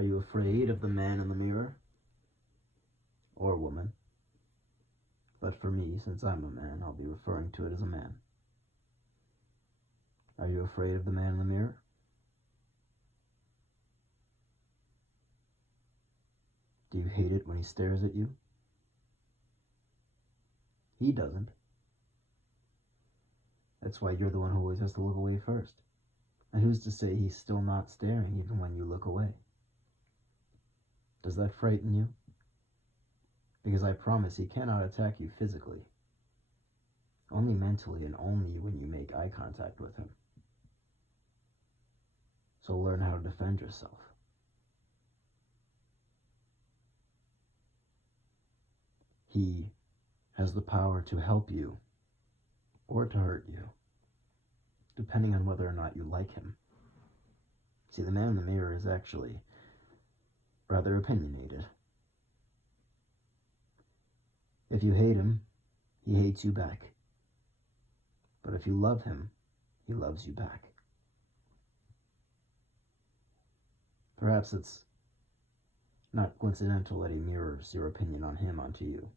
Are you afraid of the man in the mirror? Or woman? But for me, since I'm a man, I'll be referring to it as a man. Are you afraid of the man in the mirror? Do you hate it when he stares at you? He doesn't. That's why you're the one who always has to look away first. And who's to say he's still not staring even when you look away? Does that frighten you? Because I promise he cannot attack you physically. Only mentally, and only when you make eye contact with him. So learn how to defend yourself. He has the power to help you or to hurt you, depending on whether or not you like him. See, the man in the mirror is actually rather opinionated. If you hate him, he hates you back. But if you love him, he loves you back. Perhaps it's not coincidental that he mirrors your opinion on him onto you.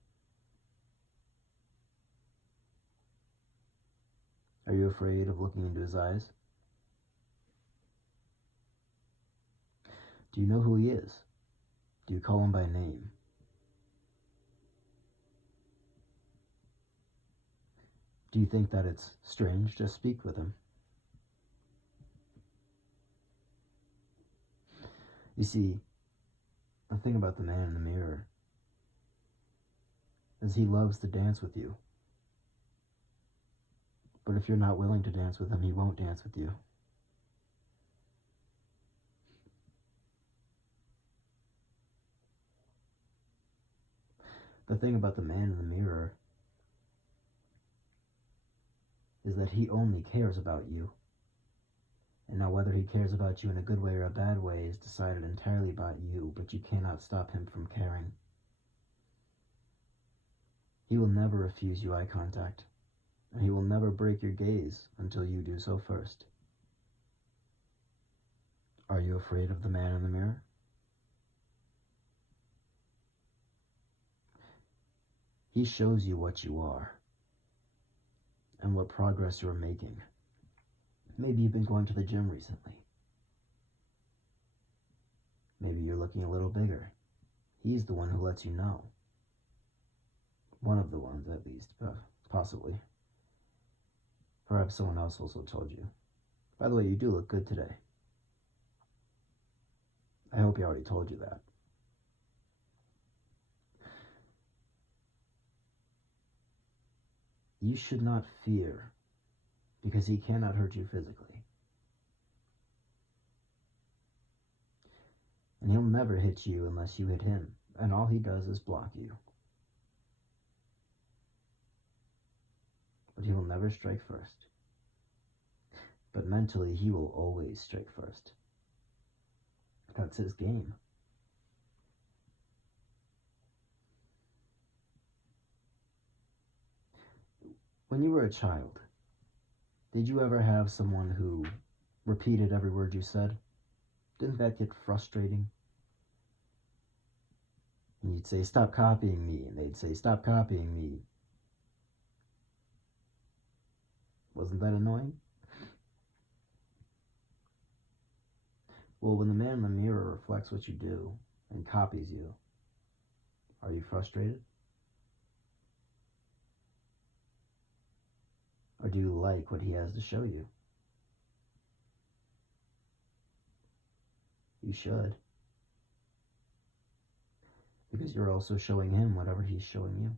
Are you afraid of looking into his eyes? Do you know who he is? Do you call him by name? Do you think that it's strange to speak with him? You see, the thing about the man in the mirror is he loves to dance with you. But if you're not willing to dance with him, he won't dance with you. The thing about the man in the mirror is that he only cares about you. And now whether he cares about you in a good way or a bad way is decided entirely by you, but you cannot stop him from caring. He will never refuse you eye contact, and he will never break your gaze until you do so first. Are you afraid of the man in the mirror? He shows you what you are and what progress you're making. Maybe you've been going to the gym recently. Maybe you're looking a little bigger. He's the one who lets you know. One of the ones, at least, possibly. Perhaps someone else also told you. By the way, you do look good today. I hope he already told you that. You should not fear, because he cannot hurt you physically. And he'll never hit you unless you hit him, and all he does is block you. But he will never strike first. But mentally, he will always strike first. That's his game. When you were a child, did you ever have someone who repeated every word you said? Didn't that get frustrating? And you'd say, "Stop copying me," and they'd say, "Stop copying me." Wasn't that annoying? Well, when the man in the mirror reflects what you do and copies you, are you frustrated? Or do you like what he has to show you? You should. Because you're also showing him whatever he's showing you.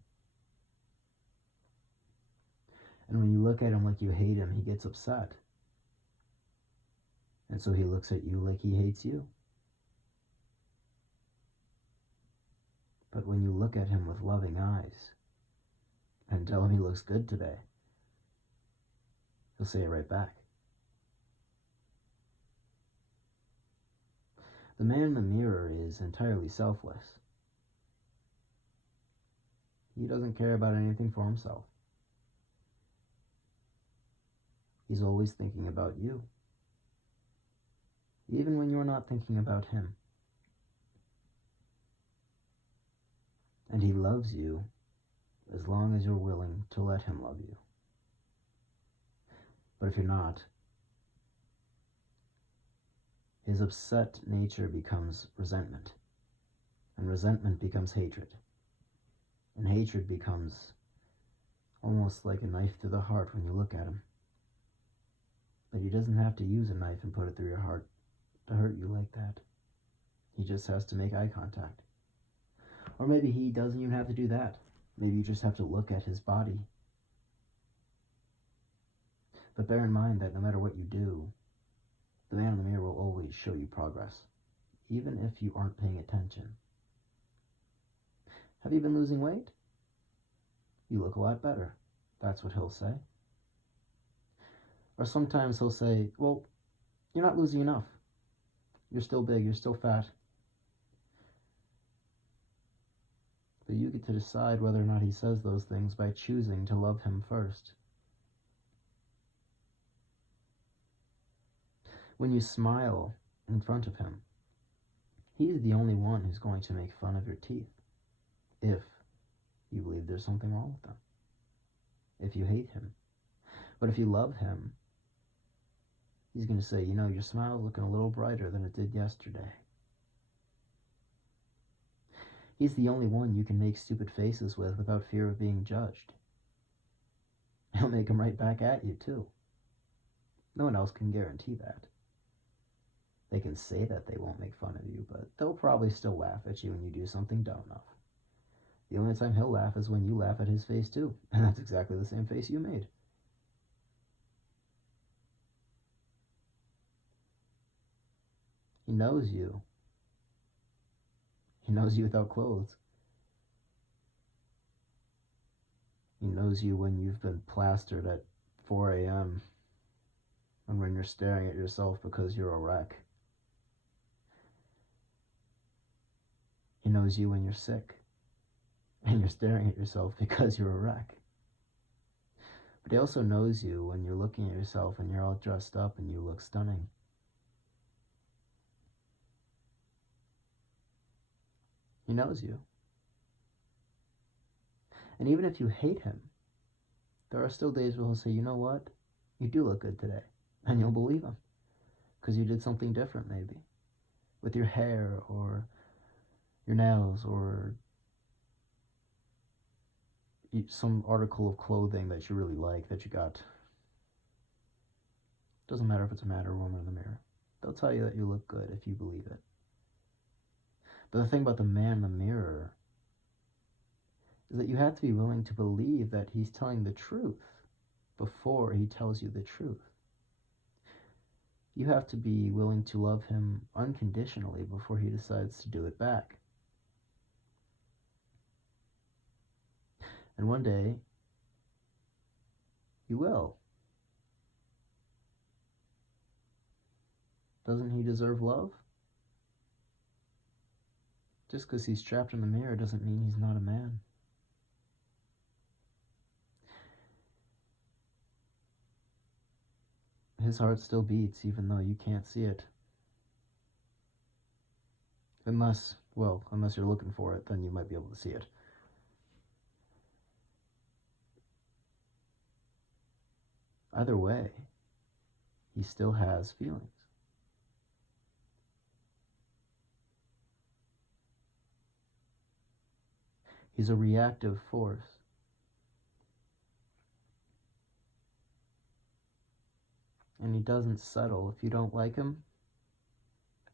And when you look at him like you hate him, he gets upset. And so he looks at you like he hates you. But when you look at him with loving eyes and tell him he looks good today, he'll say it right back. The man in the mirror is entirely selfless. He doesn't care about anything for himself. He's always thinking about you, even when you're not thinking about him. And he loves you as long as you're willing to let him love you. But if you're not, his upset nature becomes resentment. And resentment becomes hatred. And hatred becomes almost like a knife through the heart when you look at him. But he doesn't have to use a knife and put it through your heart to hurt you like that. He just has to make eye contact. Or maybe he doesn't even have to do that. Maybe you just have to look at his body. But bear in mind that no matter what you do, the man in the mirror will always show you progress, even if you aren't paying attention. Have you been losing weight? You look a lot better. That's what he'll say. Or sometimes he'll say, well, you're not losing enough. You're still big, you're still fat. But you get to decide whether or not he says those things by choosing to love him first. When you smile in front of him, he's the only one who's going to make fun of your teeth, if you believe there's something wrong with them, if you hate him. But if you love him, he's going to say, your smile's looking a little brighter than it did yesterday. He's the only one you can make stupid faces with without fear of being judged. He'll make them right back at you, too. No one else can guarantee that. They can say that they won't make fun of you, but they'll probably still laugh at you when you do something dumb enough. The only time he'll laugh is when you laugh at his face, too. And that's exactly the same face you made. He knows you. He knows you without clothes. He knows you when you've been plastered at 4 a.m. and when you're staring at yourself because you're a wreck. He knows you when you're sick and you're staring at yourself because you're a wreck. But he also knows you when you're looking at yourself and you're all dressed up and you look stunning. He knows you. And even if you hate him, there are still days where he'll say, you know what? You do look good today. And you'll believe him. Because you did something different, maybe. With your hair, or your nails, or some article of clothing that you really like that you got. Doesn't matter if it's a man or a woman in the mirror. They'll tell you that you look good if you believe it. But the thing about the man in the mirror is that you have to be willing to believe that he's telling the truth before he tells you the truth. You have to be willing to love him unconditionally before he decides to do it back. And one day, you will. Doesn't he deserve love? Just because he's trapped in the mirror doesn't mean he's not a man. His heart still beats even though you can't see it. Unless you're looking for it, then you might be able to see it. Either way, he still has feelings. He's a reactive force. And he doesn't settle. If you don't like him,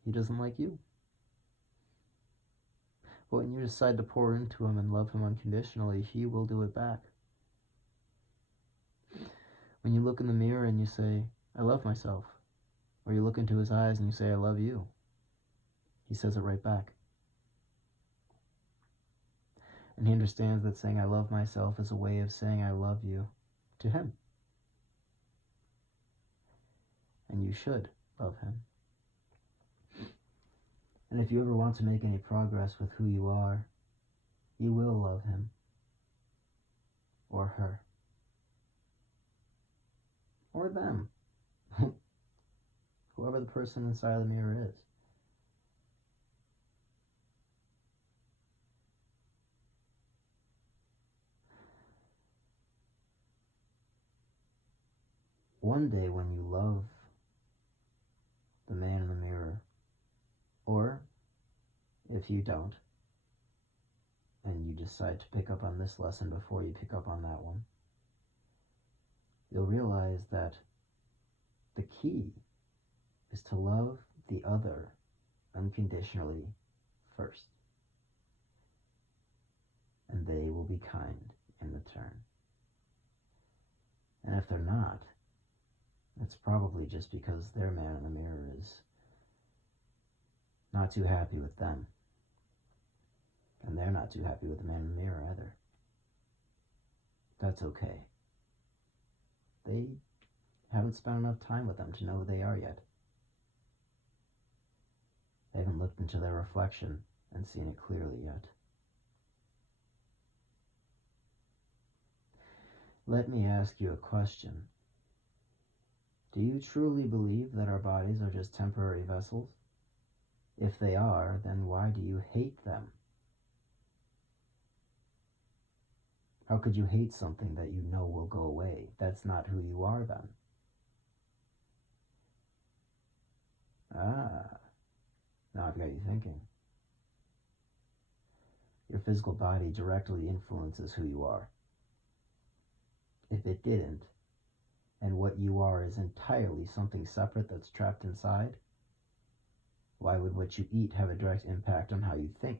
he doesn't like you. But when you decide to pour into him and love him unconditionally, he will do it back. When you look in the mirror and you say, I love myself, or you look into his eyes and you say, I love you, he says it right back. And he understands that saying I love myself is a way of saying I love you to him. And you should love him. And if you ever want to make any progress with who you are, you will love him or her or them, whoever the person inside the mirror is. one day when you love the man in the mirror, or if you don't, and you decide to pick up on this lesson before you pick up on that one, you'll realize that the key is to love the other unconditionally first, and they will be kind in return. And if they're not, it's probably just because their man in the mirror is not too happy with them, and they're not too happy with the man in the mirror either. That's okay. They haven't spent enough time with them to know who they are yet. They haven't looked into their reflection and seen it clearly yet. Let me ask you a question. Do you truly believe that our bodies are just temporary vessels? If they are, then why do you hate them? How could you hate something that you know will go away? That's not who you are then. Now I've got you thinking. Your physical body directly influences who you are. If it didn't, and what you are is entirely something separate that's trapped inside, why would what you eat have a direct impact on how you think?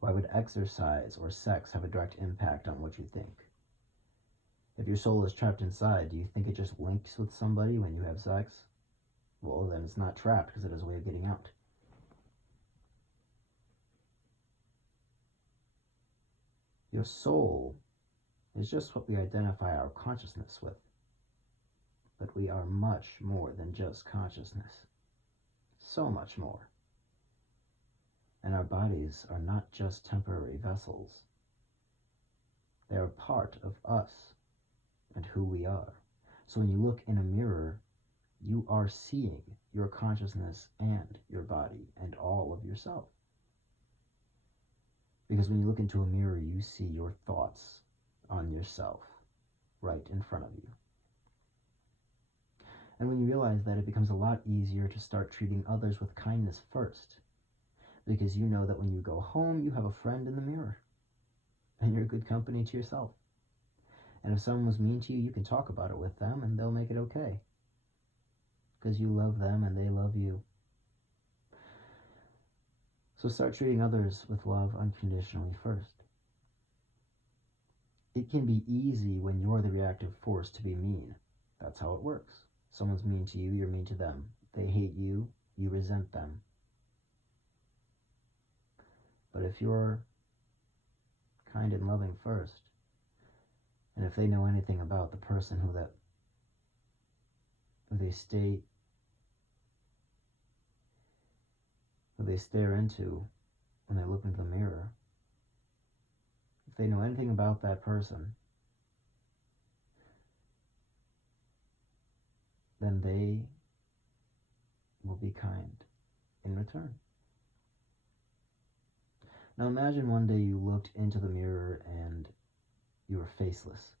Why would exercise or sex have a direct impact on what you think? If your soul is trapped inside, do you think it just links with somebody when you have sex? Well, then it's not trapped because it has a way of getting out. Your soul is just what we identify our consciousness with. But we are much more than just consciousness. So much more. And our bodies are not just temporary vessels. They are part of us and who we are. So when you look in a mirror, you are seeing your consciousness and your body and all of yourself. Because when you look into a mirror, you see your thoughts on yourself right in front of you. And when you realize that, it becomes a lot easier to start treating others with kindness first. Because you know that when you go home, you have a friend in the mirror. And you're good company to yourself. And if someone was mean to you, you can talk about it with them and they'll make it okay. Because you love them and they love you. So start treating others with love unconditionally first. It can be easy when you're the reactive force to be mean. That's how it works. Someone's mean to you, you're mean to them. They hate you, you resent them. But if you're kind and loving first, and if they know anything about the person who they stare into when they look into the mirror, if they know anything about that person, then they will be kind in return. Now imagine one day you looked into the mirror and you were faceless.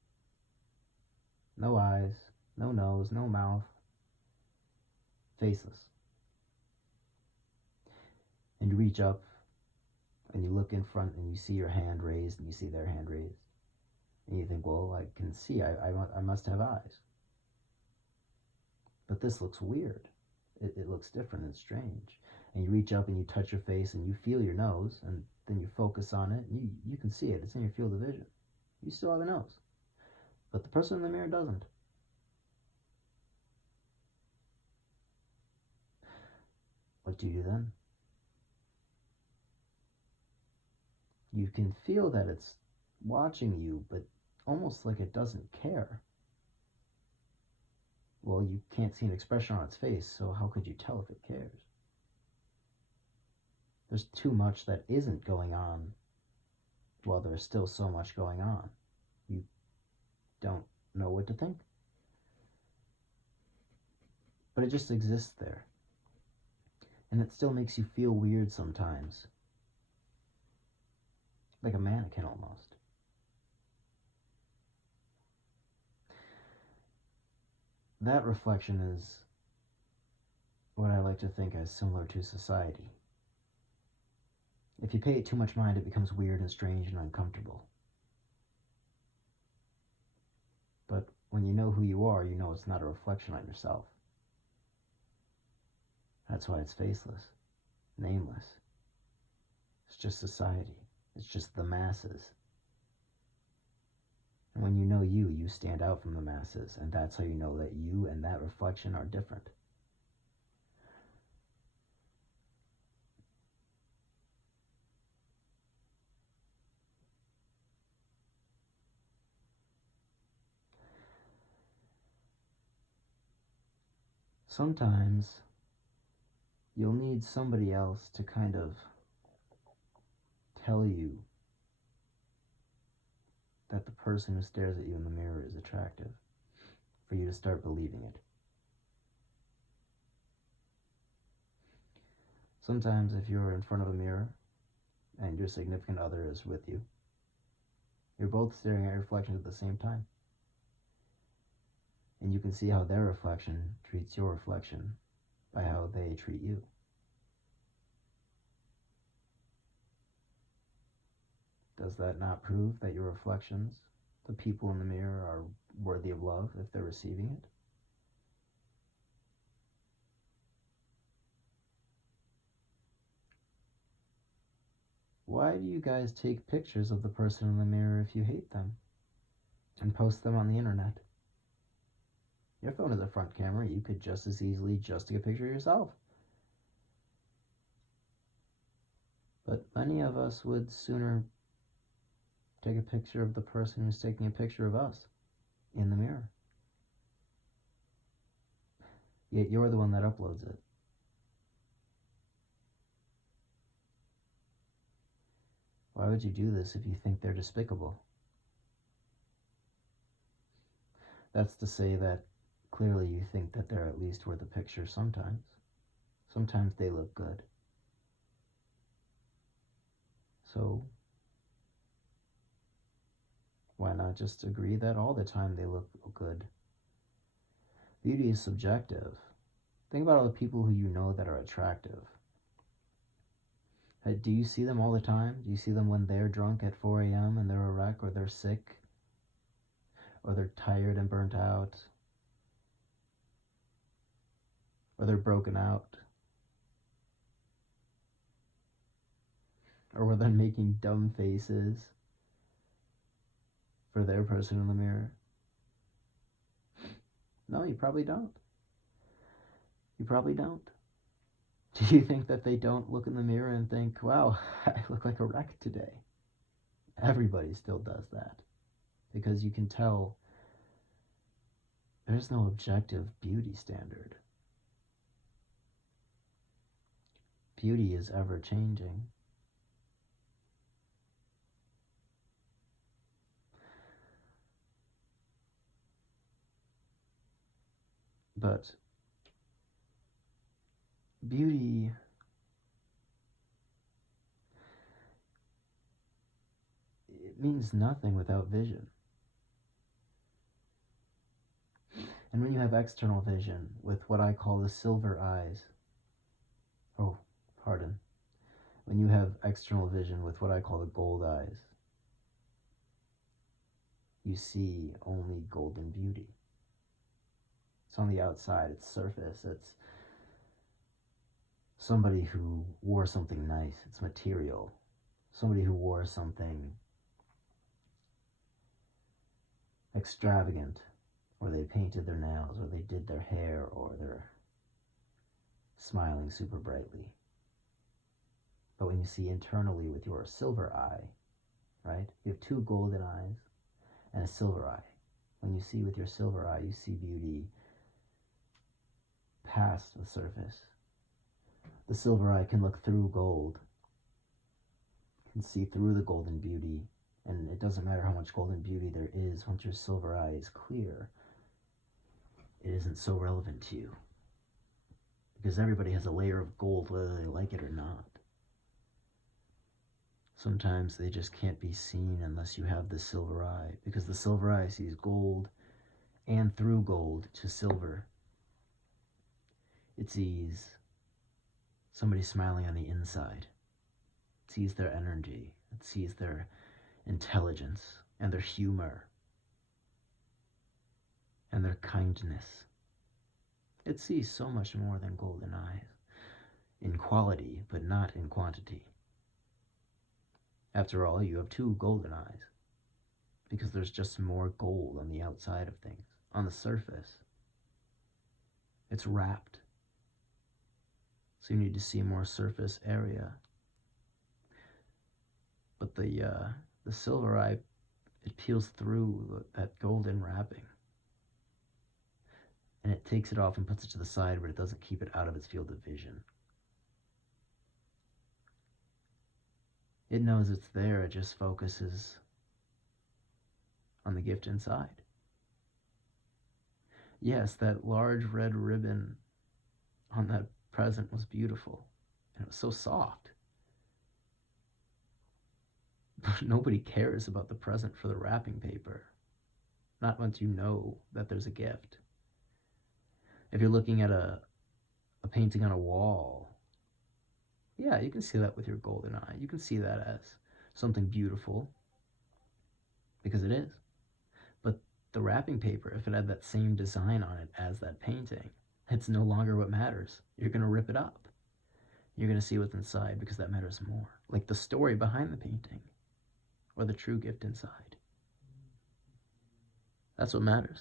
No eyes, no nose, no mouth. Faceless. And you reach up and you look in front and you see your hand raised and you see their hand raised. And you think, well, I can see, I must have eyes. But this looks weird. It looks different and strange. And you reach up and you touch your face and you feel your nose, and then you focus on it and you can see it. It's in your field of vision. You still have a nose. But the person in the mirror doesn't. What do you do then? You can feel that it's watching you, but almost like it doesn't care. Well, you can't see an expression on its face, so how could you tell if it cares? There's too much that isn't going on while there's still so much going on. You don't know what to think. But it just exists there. And it still makes you feel weird sometimes. Like a mannequin almost. that reflection is what I like to think as similar to society. If you pay it too much mind, it becomes weird and strange and uncomfortable. But when you know who you are, you know it's not a reflection on yourself. That's why it's faceless, nameless. It's just society. It's just the masses. And when you know you, you stand out from the masses, and that's how you know that you and that reflection are different. Sometimes you'll need somebody else to kind of tell you that the person who stares at you in the mirror is attractive, for you to start believing it. Sometimes if you're in front of a mirror and your significant other is with you, you're both staring at your reflections at the same time. And you can see how their reflection treats your reflection by how they treat you. Does that not prove that your reflections, the people in the mirror, are worthy of love if they're receiving it? Why do you guys take pictures of the person in the mirror if you hate them and post them on the internet? Your phone is a front camera. You could just as easily just take a picture of yourself. But many of us would sooner take a picture of the person who's taking a picture of us in the mirror. Yet you're the one that uploads it. Why would you do this if you think they're despicable? That's to say that clearly you think that they're at least worth a picture sometimes. Sometimes they look good. So why not just agree that all the time they look good? Beauty is subjective. Think about all the people who you know that are attractive. Do you see them all the time? Do you see them when they're drunk at 4 a.m. and they're a wreck, or they're sick, or they're tired and burnt out, or they're broken out, or where they're making dumb faces for their person in the mirror? No, you probably don't. You probably don't. Do you think that they don't look in the mirror and think, wow, I look like a wreck today? Everybody still does that. Because you can tell there's no objective beauty standard. Beauty is ever changing. But beauty it means nothing without vision. And when you have external vision with what I call the silver eyes, when you have external vision with what I call the gold eyes, you see only golden beauty. It's on the outside, it's surface, it's somebody who wore something nice, it's material. Somebody who wore something extravagant, or they painted their nails, or they did their hair, or they're smiling super brightly. But when you see internally with your silver eye, right? You have two golden eyes and a silver eye. When you see with your silver eye, you see beauty past the surface. The silver eye can look through gold, can see through the golden beauty, and it doesn't matter how much golden beauty there is, once your silver eye is clear, it isn't so relevant to you. Because everybody has a layer of gold whether they like it or not. Sometimes they just can't be seen unless you have the silver eye, because the silver eye sees gold and through gold to silver. It sees somebody smiling on the inside. It sees their energy. It sees their intelligence and their humor and their kindness. It sees so much more than golden eyes, in quality, but not in quantity. After all, you have two golden eyes, because there's just more gold on the outside of things, on the surface. It's wrapped. So you need to see more surface area. But the silver eye, it peels through that golden wrapping. And it takes it off and puts it to the side, but it doesn't keep it out of its field of vision. It knows it's there, it just focuses on the gift inside. Yes, that large red ribbon on that present was beautiful, and it was so soft. But nobody cares about the present for the wrapping paper. Not once you know that there's a gift. If you're looking at a painting on a wall, yeah, you can see that with your golden eye. You can see that as something beautiful, because it is. But the wrapping paper, if it had that same design on it as that painting, it's no longer what matters. You're going to rip it up. You're going to see what's inside, because that matters more. Like the story behind the painting, or the true gift inside. That's what matters.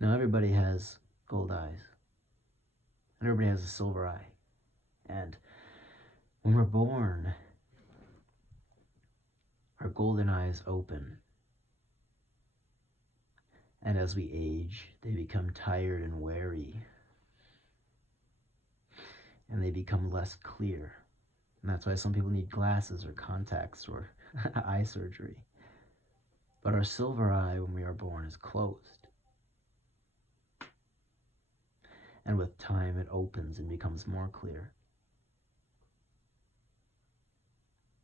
Now everybody has gold eyes, and everybody has a silver eye. And when we're born, our golden eyes open. And as we age, they become tired and wary. And they become less clear. And that's why some people need glasses or contacts or eye surgery. But our silver eye, when we are born, is closed. And with time, it opens and becomes more clear.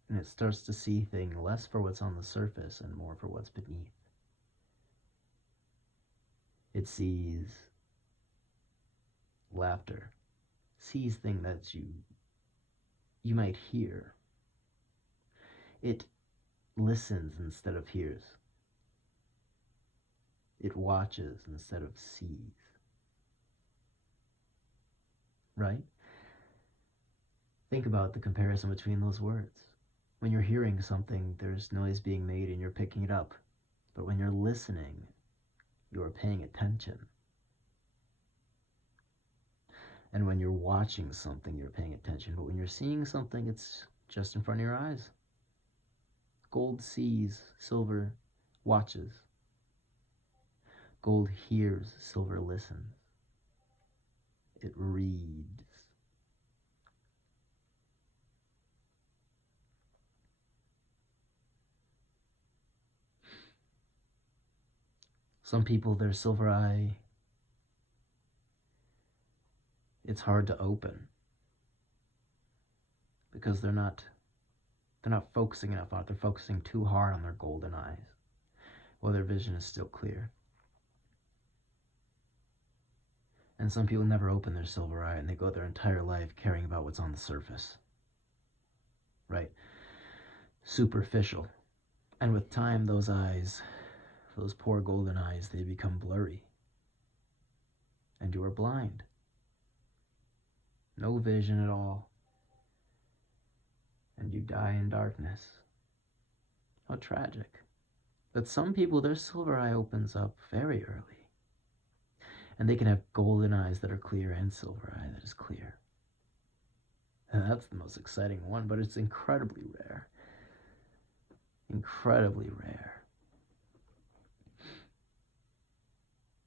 And it starts to see things less for what's on the surface and more for what's beneath. It sees laughter, sees things that you might hear. It listens instead of hears. It watches instead of sees. Right? Think about the comparison between those words. When you're hearing something, there's noise being made and you're picking it up. But when you're listening, you are paying attention. And when you're watching something, you're paying attention. But when you're seeing something, it's just in front of your eyes. Gold sees, silver watches. Gold hears, silver listens. It reads. Some people, their silver eye, it's hard to open because they're not focusing enough on it. They're focusing too hard on their golden eyes while their vision is still clear. And some people never open their silver eye and they go their entire life caring about what's on the surface. Right? Superficial. And with time, those eyes, those poor golden eyes, they become blurry. And you are blind. No vision at all. And you die in darkness. How tragic. But some people, their silver eye opens up very early. And they can have golden eyes that are clear and silver eye that is clear. And that's the most exciting one, but it's incredibly rare. Incredibly rare.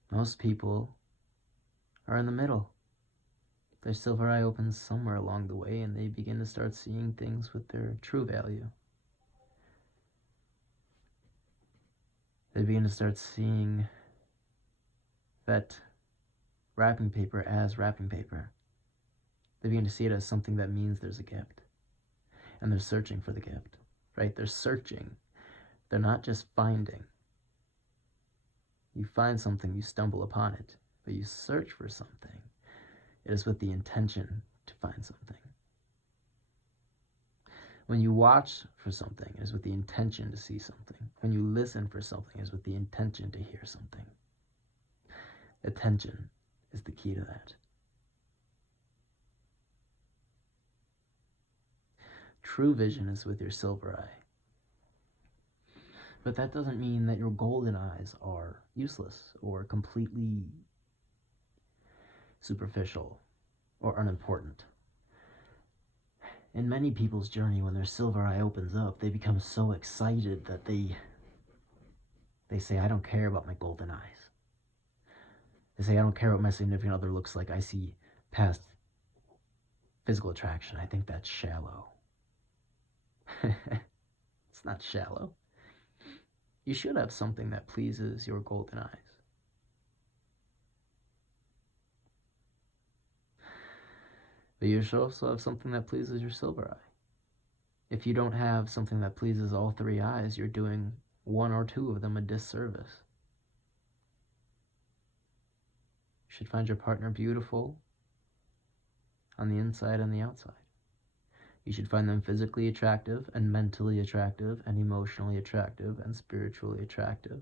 Most people are in the middle. Their silver eye opens somewhere along the way and they begin to start seeing things with their true value. They begin to start seeing that wrapping paper as wrapping paper. They begin to see it as something that means there's a gift. And they're searching for the gift, right? They're searching They're not just finding. You find something, you stumble upon it, but you search for something. It is with the intention to find something. When you watch for something, it is with the intention to see something. When you listen for something, it is with the intention to hear something. Attention is the key to that. True vision is with your silver eye. But that doesn't mean that your golden eyes are useless or completely superficial or unimportant. In many people's journey, when their silver eye opens up, they become so excited that they say, I don't care about my golden eyes. They say, I don't care what my significant other looks like. I see past physical attraction. I think that's shallow. It's not shallow. You should have something that pleases your golden eyes. But you should also have something that pleases your silver eye. If you don't have something that pleases all three eyes, you're doing one or two of them a disservice. You should find your partner beautiful on the inside and the outside. You should find them physically attractive and mentally attractive and emotionally attractive and spiritually attractive.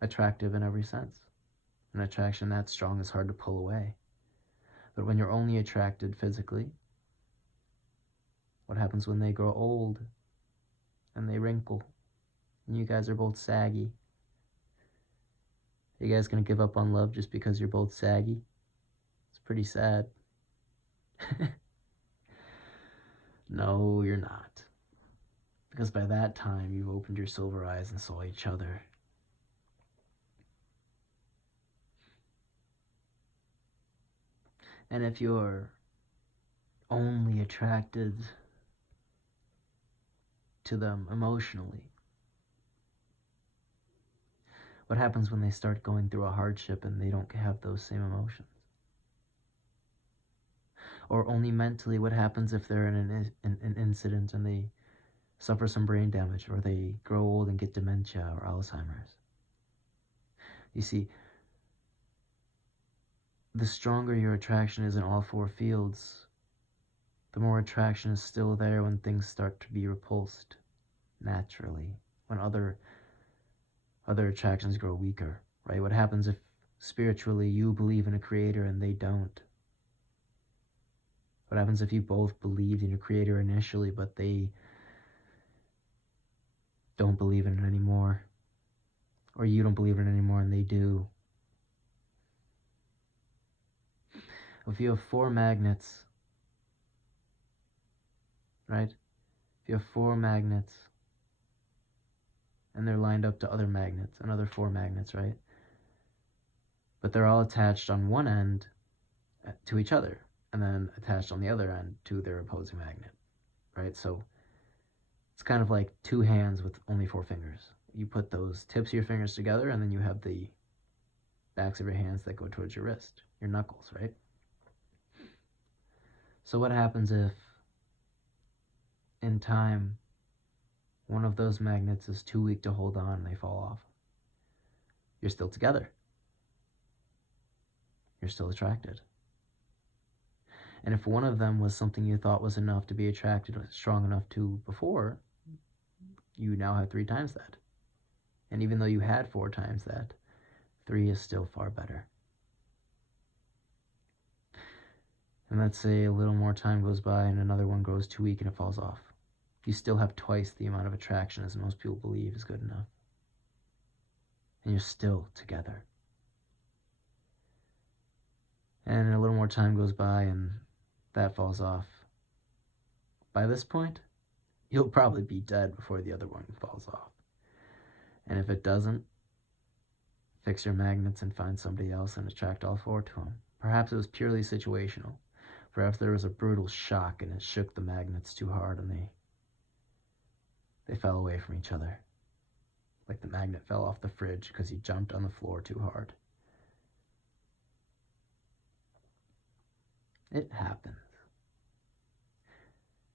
Attractive in every sense. An attraction that strong is hard to pull away. But when you're only attracted physically, what happens when they grow old and they wrinkle and you guys are both saggy? Are you guys gonna give up on love just because you're both saggy? It's pretty sad. No, you're not. Because by that time, you've opened your silver eyes and saw each other. And if you're only attracted to them emotionally, what happens when they start going through a hardship and they don't have those same emotions? Or only mentally, what happens if they're in an incident and they suffer some brain damage, or they grow old and get dementia or Alzheimer's? You see, the stronger your attraction is in all four fields, the more attraction is still there when things start to be repulsed naturally, when other attractions grow weaker, right? What happens if spiritually you believe in a creator and they don't? What happens if you both believed in your creator initially, but they don't believe in it anymore? Or you don't believe in it anymore and they do? If you have four magnets, right? If you have four magnets and they're lined up to other magnets, another four magnets, right? But they're all attached on one end to each other and then attached on the other end to their opposing magnet, right? So it's kind of like two hands with only four fingers. You put those tips of your fingers together and then you have the backs of your hands that go towards your wrist, your knuckles, right? So what happens if in time one of those magnets is too weak to hold on and they fall off? You're still together. You're still attracted. And if one of them was something you thought was enough to be attracted, strong enough to before, you now have 3 times that. And even though you had 4 times that, 3 is still far better. And let's say a little more time goes by and another one grows too weak and it falls off. You still have twice the amount of attraction as most people believe is good enough. And you're still together. And a little more time goes by and that falls off. By this point, you'll probably be dead before the other one falls off. And if it doesn't, fix your magnets and find somebody else and attract all 4 to them. Perhaps it was purely situational. Perhaps there was a brutal shock and it shook the magnets too hard and they fell away from each other. Like the magnet fell off the fridge because he jumped on the floor too hard. It happens.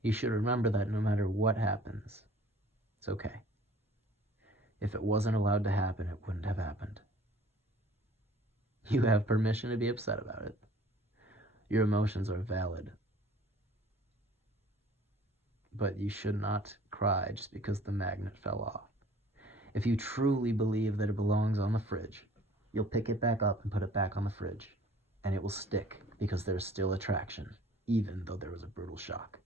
You should remember that no matter what happens, It's okay. If it wasn't allowed to happen, it wouldn't have happened. You have permission to be upset about it. Your emotions are valid. But you should not cry just because the magnet fell off. If you truly believe that it belongs on the fridge, you'll pick it back up and put it back on the fridge, and it will stick because there's still attraction, even though there was a brutal shock.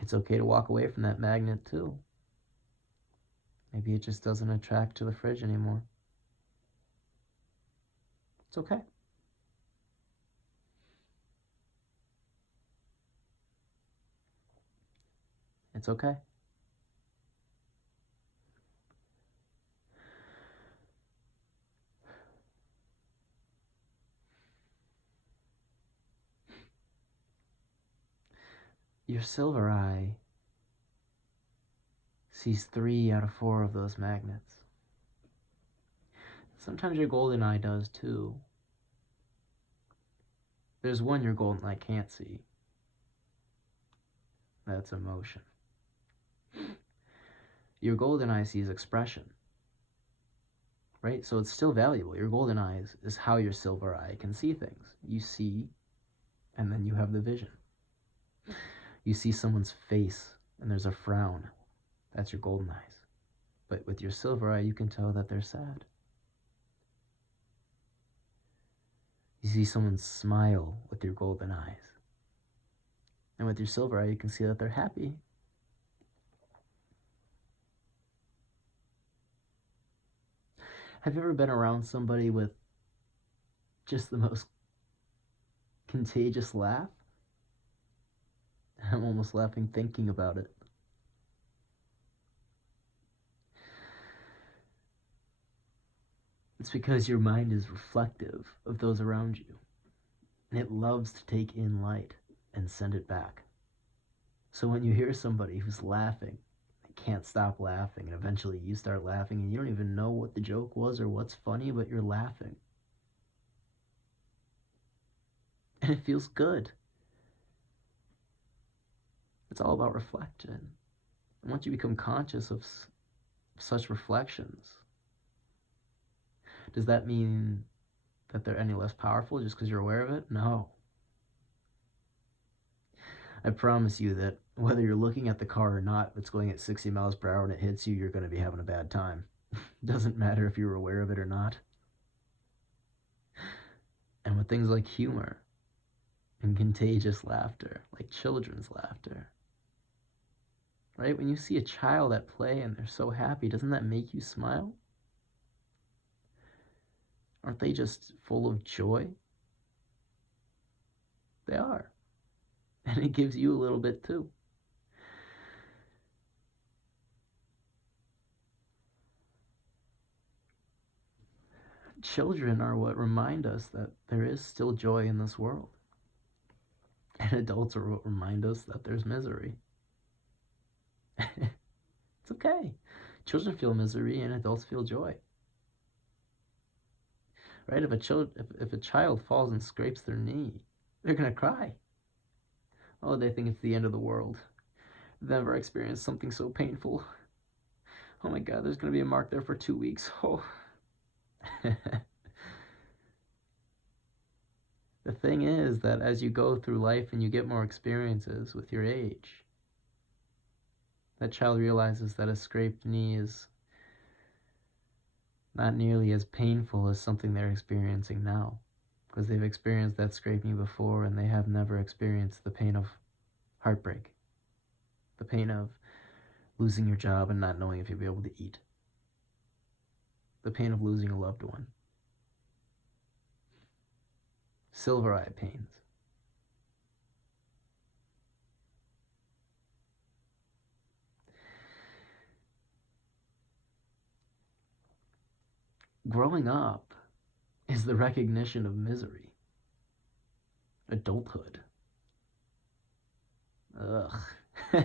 It's okay to walk away from that magnet too. Maybe it just doesn't attract to the fridge anymore. It's okay. It's okay. Your silver eye sees 3 out of 4 of those magnets. Sometimes your golden eye does too. There's one your golden eye can't see. That's emotion. Your golden eye sees expression, right? So it's still valuable. Your golden eye is how your silver eye can see things. You see, and then you have the vision. You see someone's face, and there's a frown. That's your golden eyes. But with your silver eye, you can tell that they're sad. You see someone smile with your golden eyes. And with your silver eye, you can see that they're happy. Have you ever been around somebody with just the most contagious laugh? I'm almost laughing thinking about it. It's because your mind is reflective of those around you, and it loves to take in light and send it back. So when you hear somebody who's laughing, they can't stop laughing, and eventually you start laughing, and you don't even know what the joke was or what's funny, but you're laughing. And it feels good. It's all about reflection. And once you become conscious of such reflections, does that mean that they're any less powerful just because you're aware of it? No. I promise you that whether you're looking at the car or not, if it's going at 60 miles per hour and it hits you, you're going to be having a bad time. Doesn't matter if you're aware of it or not. And with things like humor and contagious laughter, like children's laughter, right? When you see a child at play and they're so happy, doesn't that make you smile? Aren't they just full of joy? They are. And it gives you a little bit too. Children are what remind us that there is still joy in this world. And adults are what remind us that there's misery. It's okay. Children feel misery and adults feel joy. Right? If a child falls and scrapes their knee, they're going to cry. Oh, they think it's the end of the world. They've never experienced something so painful. Oh my God, there's going to be a mark there for 2 weeks. Oh. The thing is that as you go through life and you get more experiences with your age, that child realizes that a scraped knee is not nearly as painful as something they're experiencing now, because they've experienced that scraped knee before and they have never experienced the pain of heartbreak, the pain of losing your job and not knowing if you'll be able to eat, the pain of losing a loved one, silver eye pains. Growing up is the recognition of misery. Adulthood. Ugh. Ugh.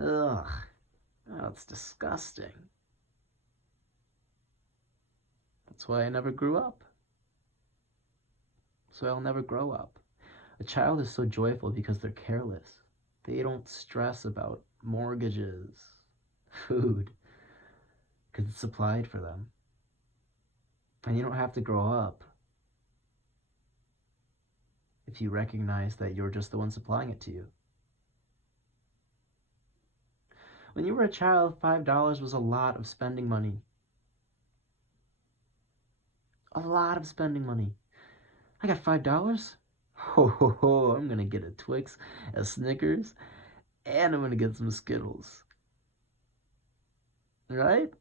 Oh, it's disgusting. That's why I never grew up. So I'll never grow up. A child is so joyful because they're careless. They don't stress about mortgages, food, because it's supplied for them. And you don't have to grow up if you recognize that you're just the one supplying it to you. When you were a child, $5 was a lot of spending money. A lot of spending money. I got $5. Ho ho ho, I'm gonna get a Twix, a Snickers, and I'm gonna get some Skittles. Right?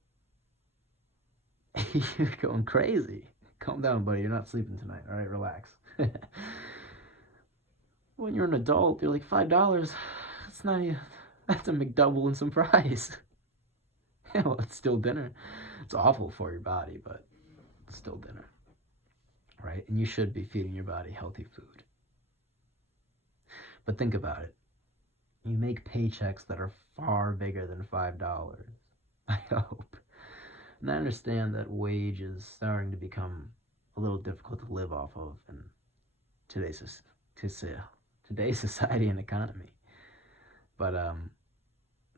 You're going crazy. Calm down, buddy. You're not sleeping tonight. All right, relax. When you're an adult, you're like, $5. That's not even. That's a McDouble and some fries. Yeah, well, it's still dinner. It's awful for your body, but it's still dinner. Right? And you should be feeding your body healthy food. But think about it. You make paychecks that are far bigger than $5. I hope. And I understand that wage is starting to become a little difficult to live off of in today's society and economy. But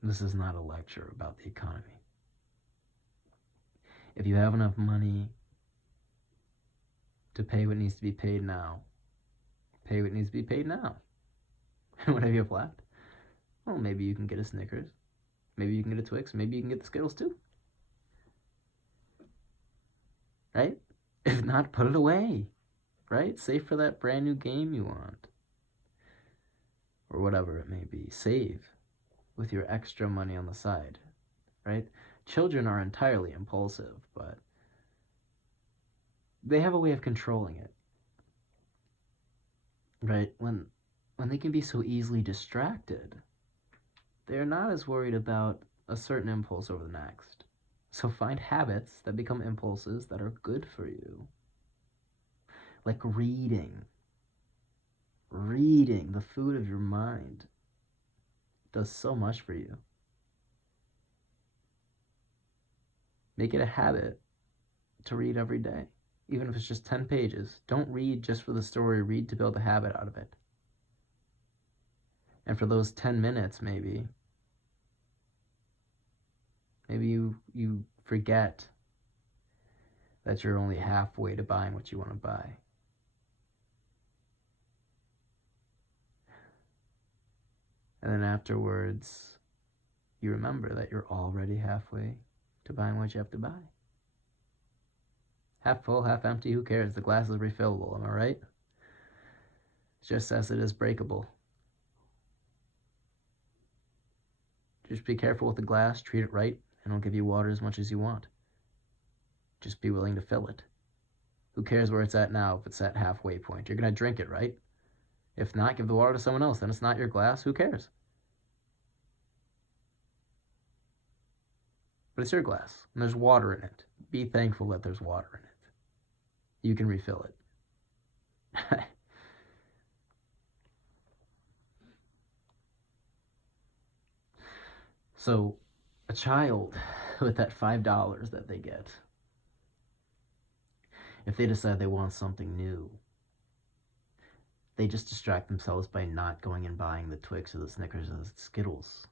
this is not a lecture about the economy. If you have enough money to pay what needs to be paid now, pay what needs to be paid now. And what have you have left? Well, maybe you can get a Snickers. Maybe you can get a Twix. Maybe you can get the Skittles too. Right? If not, put it away. Right? Save for that brand new game you want. Or whatever it may be. Save with your extra money on the side. Right? Children are entirely impulsive, but they have a way of controlling it. Right? When they can be so easily distracted, they're not as worried about a certain impulse over the next. So find habits that become impulses that are good for you. Like reading. Reading, the food of your mind, does so much for you. Make it a habit to read every day, even if it's just 10 pages. Don't read just for the story, read to build a habit out of it. And for those 10 minutes, maybe you forget that you're only halfway to buying what you want to buy. And then afterwards, you remember that you're already halfway to buying what you have to buy. Half full, half empty, who cares? The glass is refillable, am I right? Just as it is breakable. Just be careful with the glass, treat it right, and it'll give you water as much as you want. Just be willing to fill it. Who cares where it's at now if it's at halfway point? You're going to drink it, right? If not, give the water to someone else. Then it's not your glass. Who cares? But it's your glass, and there's water in it. Be thankful that there's water in it. You can refill it. So, a child with that $5 that they get, if they decide they want something new, they just distract themselves by not going and buying the Twix or the Snickers or the Skittles.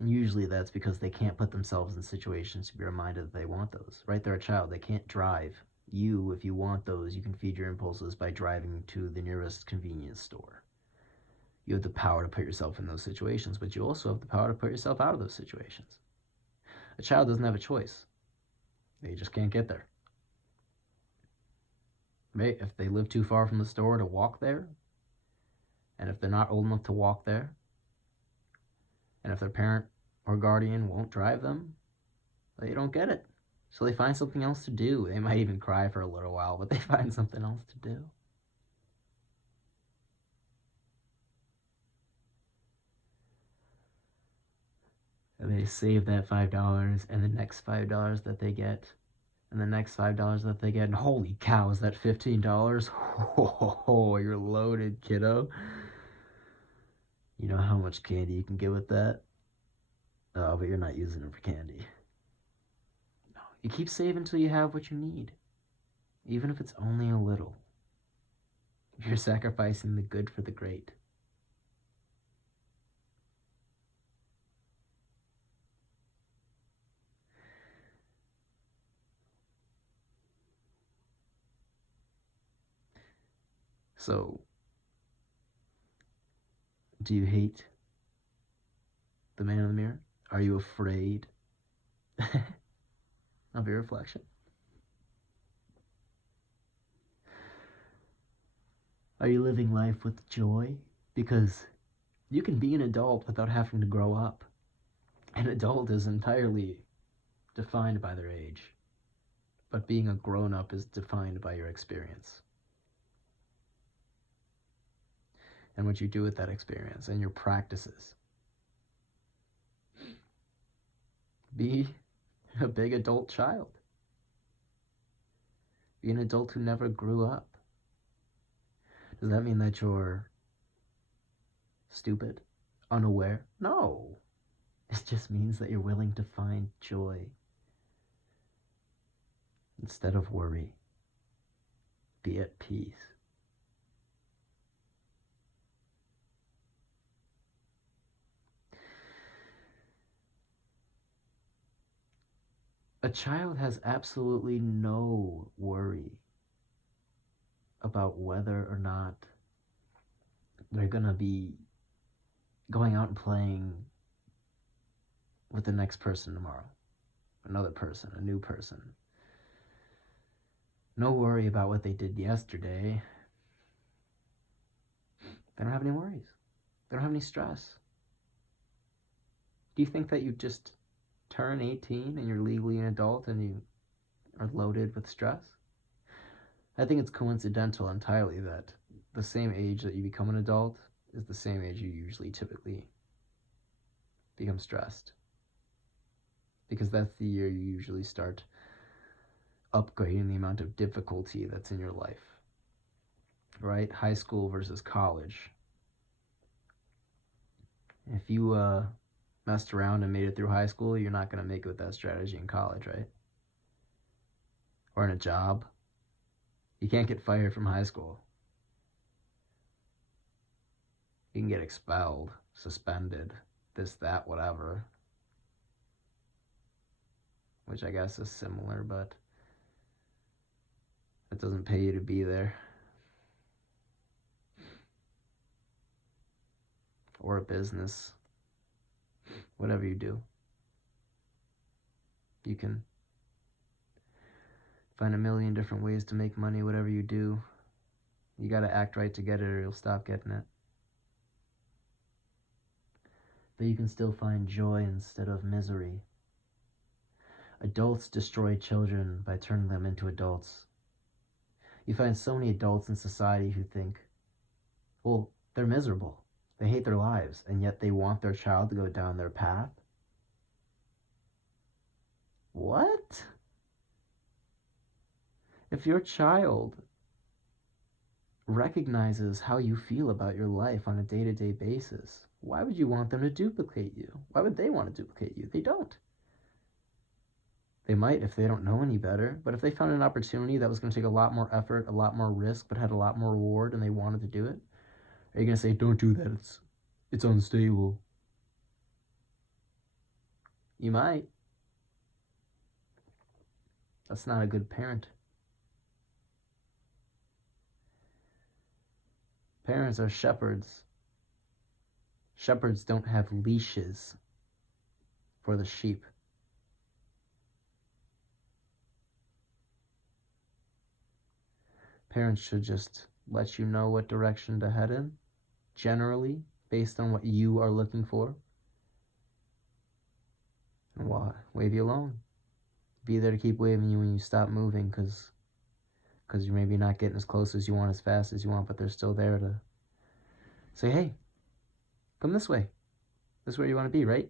And usually that's because they can't put themselves in situations to be reminded that they want those. Right? They're a child. They can't drive. You, if you want those, you can feed your impulses by driving to the nearest convenience store. You have the power to put yourself in those situations, but you also have the power to put yourself out of those situations. A child doesn't have a choice. They just can't get there. Right? If they live too far from the store to walk there, and if they're not old enough to walk there, and if their parent or guardian won't drive them, they don't get it. So they find something else to do. They might even cry for a little while, but they find something else to do. And they save that $5 and the next $5 that they get, and the next $5 that they get, and holy cow, is that $15? Oh, you're loaded, kiddo. You know how much candy you can get with that? Oh, but you're not using it for candy. No, you keep saving until you have what you need, even if it's only a little. You're sacrificing the good for the great. So, do you hate the man in the mirror? Are you afraid of your reflection? Are you living life with joy? Because you can be an adult without having to grow up. An adult is entirely defined by their age, but being a grown-up is defined by your experience and what you do with that experience and your practices. Be a big adult child. Be an adult who never grew up. Does that mean that you're stupid? Unaware? No. It just means that you're willing to find joy instead of worry. Be at peace. A child has absolutely no worry about whether or not they're going to be going out and playing with the next person tomorrow. Another person, a new person. No worry about what they did yesterday. They don't have any worries. They don't have any stress. Do you think that you just turn 18 and you're legally an adult and you are loaded with stress? I think it's coincidental entirely that the same age that you become an adult is the same age you usually typically become stressed. Because that's the year you usually start upgrading the amount of difficulty that's in your life. Right? High school versus college. If you messed around and made it through high school, you're not going to make it with that strategy in college, right? Or in a job. You can't get fired from high school. You can get expelled, suspended, this, that, whatever. Which I guess is similar, but it doesn't pay you to be there. Or a business. Whatever you do. You can find a million different ways to make money, whatever you do. You gotta act right to get it or you'll stop getting it. But you can still find joy instead of misery. Adults destroy children by turning them into adults. You find so many adults in society who think, well, they're miserable. They hate their lives, and yet they want their child to go down their path. What? If your child recognizes how you feel about your life on a day-to-day basis, why would you want them to duplicate you? Why would they want to duplicate you? They don't. They might if they don't know any better, but if they found an opportunity that was going to take a lot more effort, a lot more risk, but had a lot more reward and they wanted to do it, are you going to say, don't do that, it's unstable? You might. That's not a good parent. Parents are shepherds. Shepherds don't have leashes for the sheep. Parents should just let you know what direction to head in, generally, based on what you are looking for. And wave you along. Be there to keep waving you when you stop moving because you're maybe not getting as close as you want, as fast as you want, but they're still there to say, hey, come this way. This is where you want to be, right?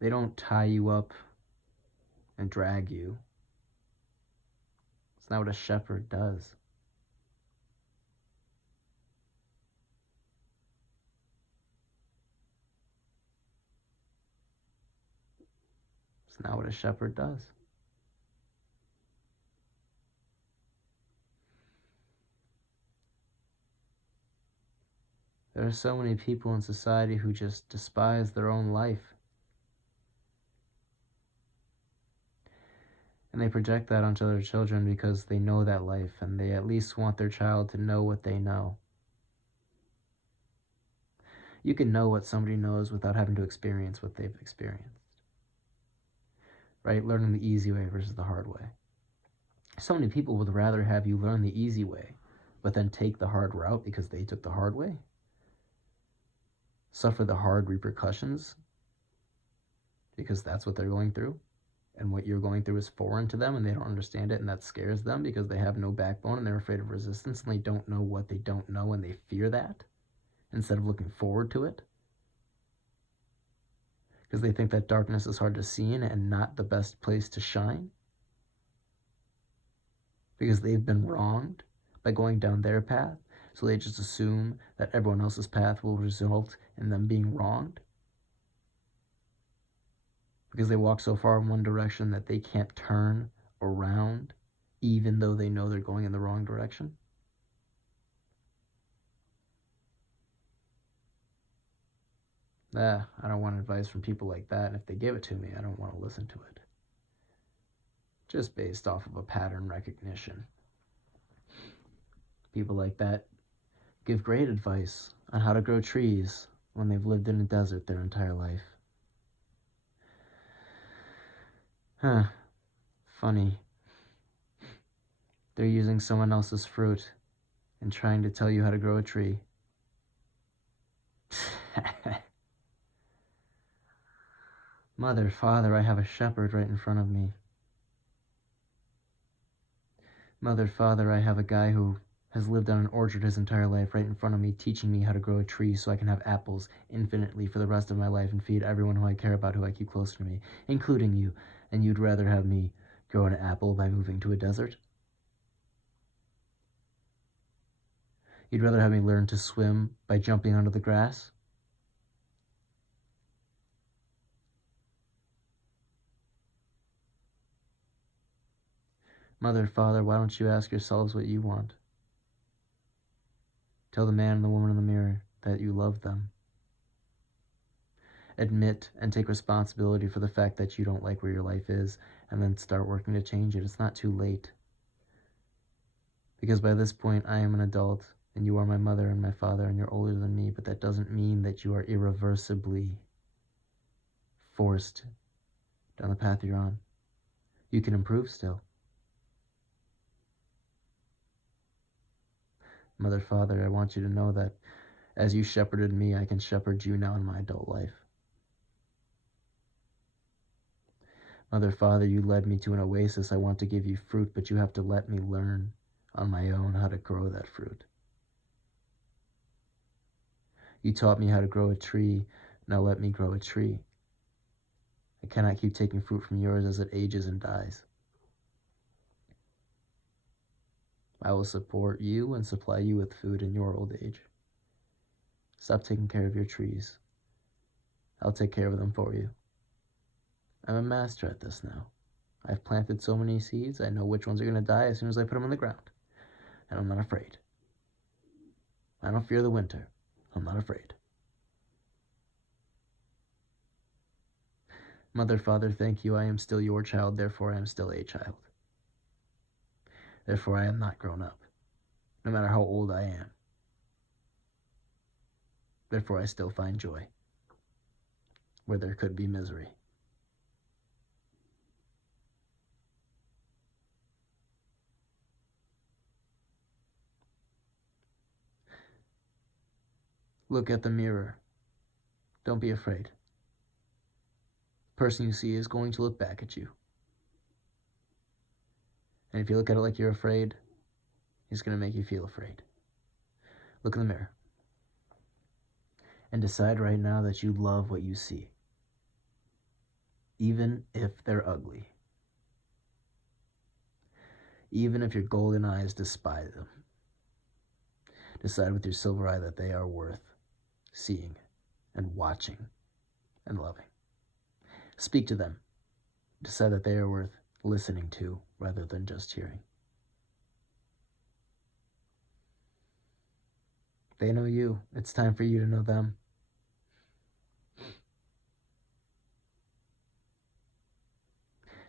They don't tie you up and drag you. It's not what a shepherd does. It's not what a shepherd does. There are so many people in society who just despise their own life. And they project that onto their children because they know that life and they at least want their child to know what they know. You can know what somebody knows without having to experience what they've experienced. Right? Learning the easy way versus the hard way. So many people would rather have you learn the easy way, but then take the hard route because they took the hard way. Suffer the hard repercussions because that's what they're going through. And what you're going through is foreign to them and they don't understand it, and that scares them because they have no backbone and they're afraid of resistance and they don't know what they don't know and they fear that instead of looking forward to it. Because they think that darkness is hard to see in and not the best place to shine. Because they've been wronged by going down their path, so they just assume that everyone else's path will result in them being wronged. Because they walk so far in one direction that they can't turn around, even though they know they're going in the wrong direction. I don't want advice from people like that, and if they give it to me, I don't want to listen to it. Just based off of a pattern recognition. People like that give great advice on how to grow trees when they've lived in a desert their entire life. Funny. They're using someone else's fruit and trying to tell you how to grow a tree. Mother, Father, I have a shepherd right in front of me. Mother, Father, I have a guy who has lived on an orchard his entire life right in front of me, teaching me how to grow a tree so I can have apples infinitely for the rest of my life and feed everyone who I care about, who I keep close to me, including you. And you'd rather have me grow an apple by moving to a desert? You'd rather have me learn to swim by jumping onto the grass? Mother, Father, why don't you ask yourselves what you want? Tell the man and the woman in the mirror that you love them. Admit and take responsibility for the fact that you don't like where your life is, and then start working to change it. It's not too late. Because by this point, I am an adult, and you are my mother and my father, and you're older than me, but that doesn't mean that you are irreversibly forced down the path you're on. You can improve still. Mother, Father, I want you to know that as you shepherded me, I can shepherd you now in my adult life. Mother, Father, you led me to an oasis. I want to give you fruit, but you have to let me learn on my own how to grow that fruit. You taught me how to grow a tree. Now let me grow a tree. I cannot keep taking fruit from yours as it ages and dies. I will support you and supply you with food in your old age. Stop taking care of your trees. I'll take care of them for you. I'm a master at this now. I've planted so many seeds, I know which ones are going to die as soon as I put them in the ground. And I'm not afraid. I don't fear the winter. I'm not afraid. Mother, Father, thank you. I am still your child, therefore I am still a child. Therefore I am not grown up, no matter how old I am. Therefore I still find joy where there could be misery. Look at the mirror. Don't be afraid. The person you see is going to look back at you. And if you look at it like you're afraid, he's going to make you feel afraid. Look in the mirror. And decide right now that you love what you see. Even if they're ugly. Even if your golden eyes despise them. Decide with your silver eye that they are worth seeing and watching and loving. Speak to them. Decide that they are worth listening to rather than just hearing. They know you. It's time for you to know them.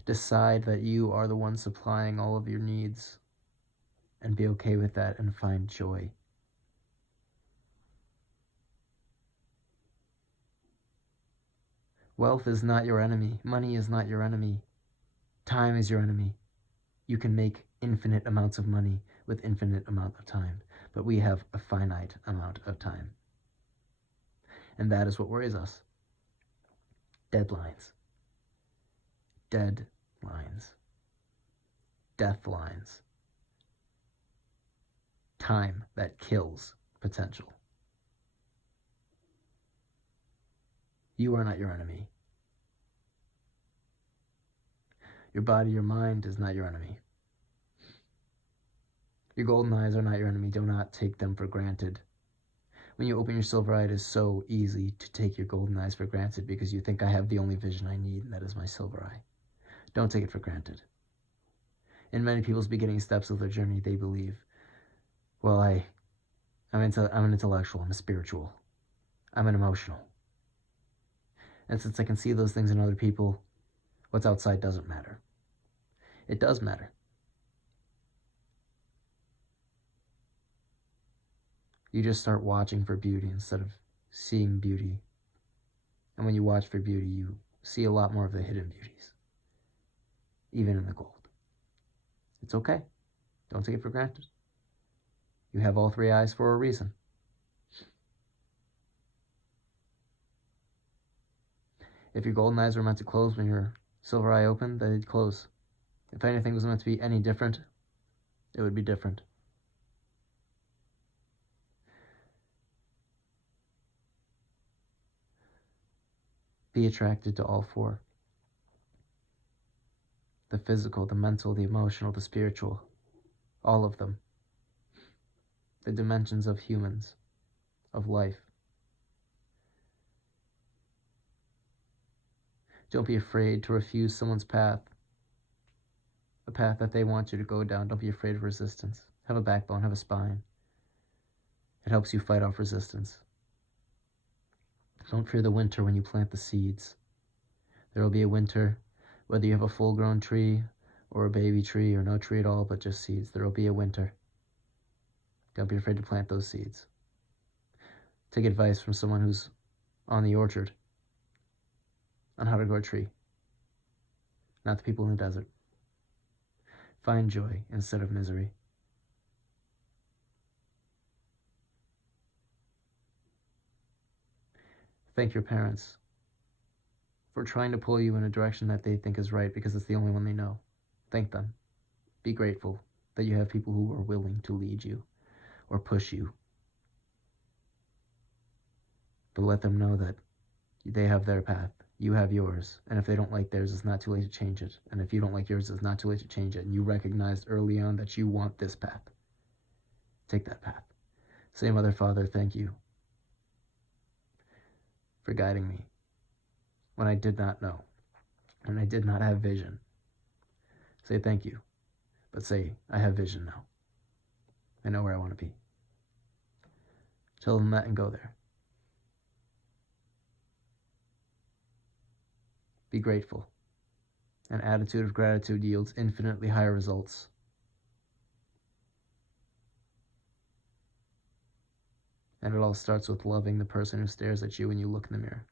Decide that you are the one supplying all of your needs, and be okay with that and find joy. Wealth is not your enemy. Money is not your enemy. Time is your enemy. You can make infinite amounts of money with infinite amount of time, but we have a finite amount of time. And that is what worries us. Deadlines. Deadlines. Death lines. Time that kills potential. You are not your enemy. Your body, your mind is not your enemy. Your golden eyes are not your enemy. Do not take them for granted. When you open your silver eye, it is so easy to take your golden eyes for granted because you think I have the only vision I need, and that is my silver eye. Don't take it for granted. In many people's beginning steps of their journey, they believe, well, I'm an intellectual, I'm a spiritual, I'm an emotional. And since I can see those things in other people, what's outside doesn't matter. It does matter. You just start watching for beauty instead of seeing beauty. And when you watch for beauty, you see a lot more of the hidden beauties, even in the gold. It's okay. Don't take it for granted. You have all three eyes for a reason. If your golden eyes were meant to close when your silver eye opened, then they'd close. If anything was meant to be any different, it would be different. Be attracted to all four. The physical, the mental, the emotional, the spiritual. All of them. The dimensions of humans, of life. Don't be afraid to refuse someone's path. A path that they want you to go down. Don't be afraid of resistance. Have a backbone, have a spine. It helps you fight off resistance. Don't fear the winter when you plant the seeds. There will be a winter, whether you have a full-grown tree or a baby tree or no tree at all, but just seeds. There will be a winter. Don't be afraid to plant those seeds. Take advice from someone who's on the orchard on how to grow a tree, not the people in the desert. Find joy instead of misery. Thank your parents for trying to pull you in a direction that they think is right because it's the only one they know. Thank them. Be grateful that you have people who are willing to lead you or push you. But let them know that they have their path. You have yours. And if they don't like theirs, it's not too late to change it. And if you don't like yours, it's not too late to change it. And you recognized early on that you want this path. Take that path. Say, Mother, Father, thank you for guiding me when I did not know, when I did not have vision. Say thank you, but say, I have vision now. I know where I want to be. Tell them that and go there. Be grateful. An attitude of gratitude yields infinitely higher results. And it all starts with loving the person who stares at you when you look in the mirror.